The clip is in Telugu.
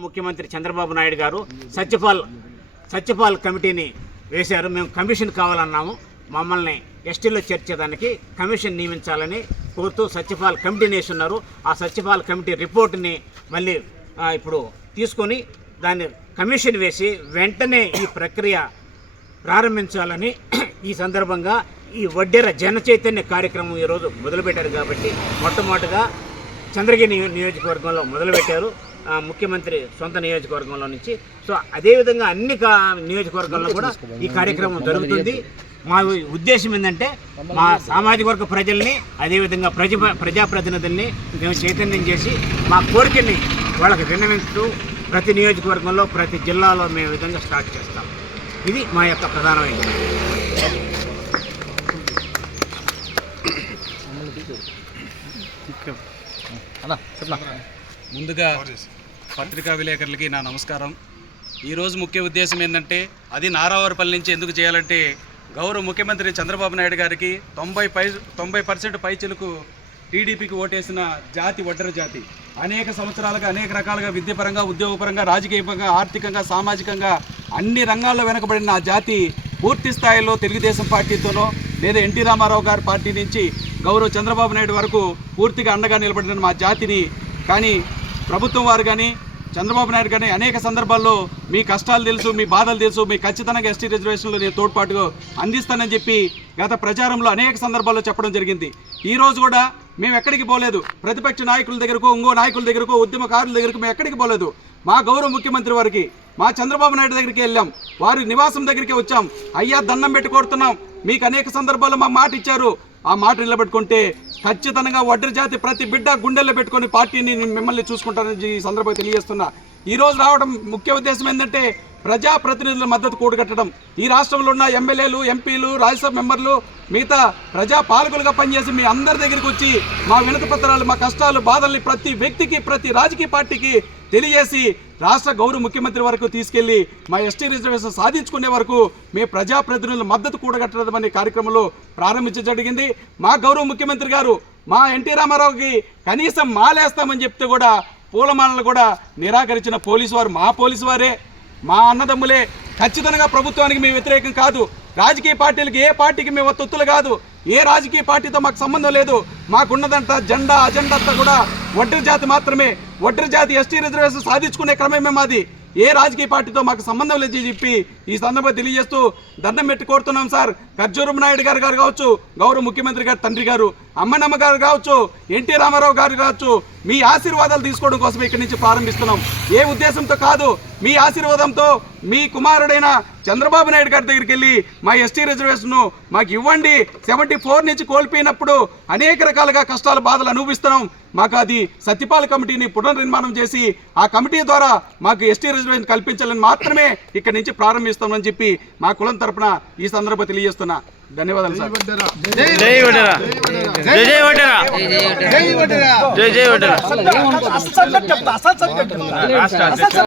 ముఖ్యమంత్రి చంద్రబాబు నాయుడు గారు సత్యపాల్ కమిటీని వేశారు. మేము కమిషన్ కావాలన్నాము. మమ్మల్ని ఎస్టీలో చేర్చేదానికి కమిషన్ నియమించాలని కోరుతూ సత్యపాల్ కమిటీని వేస్తున్నారు. ఆ సత్యపాల్ కమిటీ రిపోర్ట్ని మళ్ళీ ఇప్పుడు తీసుకొని దాన్ని కమిషన్ వేసి వెంటనే ఈ ప్రక్రియ ప్రారంభించాలని ఈ సందర్భంగా ఈ వడ్డెర జన చైతన్య కార్యక్రమం ఈరోజు మొదలుపెట్టారు. కాబట్టి మొట్టమొదటిగా చంద్రగిరి నియోజకవర్గంలో మొదలుపెట్టారు, ముఖ్యమంత్రి సొంత నియోజకవర్గంలో నుంచి. సో అదేవిధంగా అన్ని నియోజకవర్గాల్లో కూడా ఈ కార్యక్రమం జరుగుతుంది. మా ఉద్దేశం ఏంటంటే మా సామాజిక వర్గ ప్రజల్ని, అదేవిధంగా ప్రజాప్రతినిధుల్ని మేము చైతన్యం చేసి మా కోరికల్ని వాళ్ళకి విన్నవించుతూ ప్రతి నియోజకవర్గంలో ప్రతి జిల్లాలో మేము విధంగా స్టార్ట్ చేస్తాం. ఇది మా యొక్క ప్రధానమైన ముందుగా పత్రికా విలేకరులకి నా నమస్కారం. ఈరోజు ముఖ్య ఉద్దేశం ఏంటంటే, అది నారావారిపల్లి నుంచి ఎందుకు చేయాలంటే, గౌరవ ముఖ్యమంత్రి చంద్రబాబు నాయుడు గారికి 90% పైచిలకు టీడీపీకి ఓటేసిన జాతి వడ్డెర జాతి. అనేక సంవత్సరాలుగా అనేక రకాలుగా విద్యాపరంగా, ఉద్యోగపరంగా, రాజకీయంగా, ఆర్థికంగా, సామాజికంగా అన్ని రంగాల్లో వెనకబడిన ఆ జాతి పూర్తి స్థాయిలో తెలుగుదేశం పార్టీతోనో లేదా ఎన్టీ రామారావు గారి పార్టీ నుంచి గౌరవ చంద్రబాబు నాయుడు వరకు పూర్తిగా అండగా నిలబడిన మా జాతిని, కానీ ప్రభుత్వం వారు కానీ చంద్రబాబు నాయుడు కానీ అనేక సందర్భాల్లో మీ కష్టాలు తెలుసు, మీ బాధలు తెలుసు, మీ ఖచ్చితంగా ఎస్టీ రిజర్వేషన్లో నేను తోడ్పాటుగా అందిస్తానని చెప్పి గత ప్రచారంలో అనేక సందర్భాల్లో చెప్పడం జరిగింది. ఈరోజు కూడా మేము ఎక్కడికి పోలేదు. ప్రతిపక్ష నాయకుల దగ్గరకు, ఇంకో నాయకుల దగ్గరకు, ఉద్యమకారుల దగ్గరకు మేము ఎక్కడికి పోలేదు. మా గౌరవ ముఖ్యమంత్రి వారికి, మా చంద్రబాబు నాయుడు దగ్గరికి వెళ్ళాం, వారి నివాసం దగ్గరికి వచ్చాం. అయ్యా దండం పెట్టి కోరుతున్నాం, మీకు అనేక సందర్భాల్లో మా మాట ఇచ్చారు, ఆ మాట నిలబెట్టుకుంటే ఖచ్చితంగా వడ్డెర జాతి ప్రతి బిడ్డ గుండెల్లో పెట్టుకొని పార్టీని మిమ్మల్ని చూసుకుంటారని ఈ సందర్భంగా తెలియజేస్తున్నా. ఈరోజు రావడం ముఖ్య ఉద్దేశం ఏంటంటే, ప్రజాప్రతినిధుల మద్దతు కూడగట్టడం. ఈ రాష్ట్రంలో ఉన్న ఎమ్మెల్యేలు, ఎంపీలు, రాజ్యసభ మెంబర్లు, మిగతా ప్రజా పాలకులుగా పనిచేసి మీ అందరి దగ్గరికి వచ్చి మా వినతి పత్రాలు, మా కష్టాలు, బాధల్ని ప్రతి వ్యక్తికి, ప్రతి రాజకీయ పార్టీకి తెలియజేసి రాష్ట్ర గౌరవ ముఖ్యమంత్రి వరకు తీసుకెళ్లి మా ఎస్టీ రిజర్వేషన్ సాధించుకునే వరకు మీ ప్రజాప్రతినిధుల మద్దతు కూడగట్టడం అనే కార్యక్రమంలో ప్రారంభించడం జరిగింది. మా గౌరవ ముఖ్యమంత్రి గారు మా ఎన్టీ రామారావుకి కనీసం మాలేస్తామని చెప్తే కూడా పూలమాలలు కూడా నిరాకరించిన పోలీసు వారు మా పోలీసు వారే, మా అన్నదమ్ములే. ఖచ్చితంగా ప్రభుత్వానికి మేము వ్యతిరేకం కాదు. రాజకీయ పార్టీలకి ఏ పార్టీకి మేము తొత్తులు కాదు. ఏ రాజకీయ పార్టీతో మాకు సంబంధం లేదు. మాకున్నదంతా జెండా అజెండా అంతా కూడా వడ్డెర జాతి మాత్రమే. వడ్డెర జాతి ఎస్టీ రిజర్వేషన్ సాధించుకునే క్రమమే మాది. ఏ రాజకీయ పార్టీతో మాకు సంబంధం లేదని చెప్పి ఈ సందర్భంగా తెలియజేస్తూ దండం పెట్టి కోరుతున్నాం సార్. ఖర్జూరం నాయుడు గారు కావచ్చు, గౌరవ ముఖ్యమంత్రి గారు తండ్రి గారు, అమ్మనమ్మ గారు కావచ్చు, ఎన్టీ రామారావు గారు కావచ్చు, మీ ఆశీర్వాదాలు తీసుకోవడం కోసం ఇక్కడి నుంచి ప్రారంభిస్తున్నాం. ఏ ఉద్దేశంతో కాదు, మీ ఆశీర్వాదంతో మీ కుమారుడైన చంద్రబాబు నాయుడు గారి దగ్గరికి వెళ్ళి మా ఎస్టీ రిజర్వేషన్ మాకు ఇవ్వండి, 74 నుంచి కోల్పోయినప్పుడు అనేక రకాలుగా కష్టాలు, బాధలు అనుభవిస్తున్నాం, మాకు అది సత్యపాల్ కమిటీని పునర్నిర్మాణం చేసి ఆ కమిటీ ద్వారా మాకు ఎస్టీ రిజర్వేషన్ కల్పించాలని మాత్రమే ఇక్కడి నుంచి ప్రారంభిస్తామని చెప్పి మా కులం తరపున ఈ సందర్భంగా తెలియజేస్తున్నా. ధన్యవాదాలు సార్. జై వడ్డెర, జై జై వడ్డెర, జై జై వడ్డెర.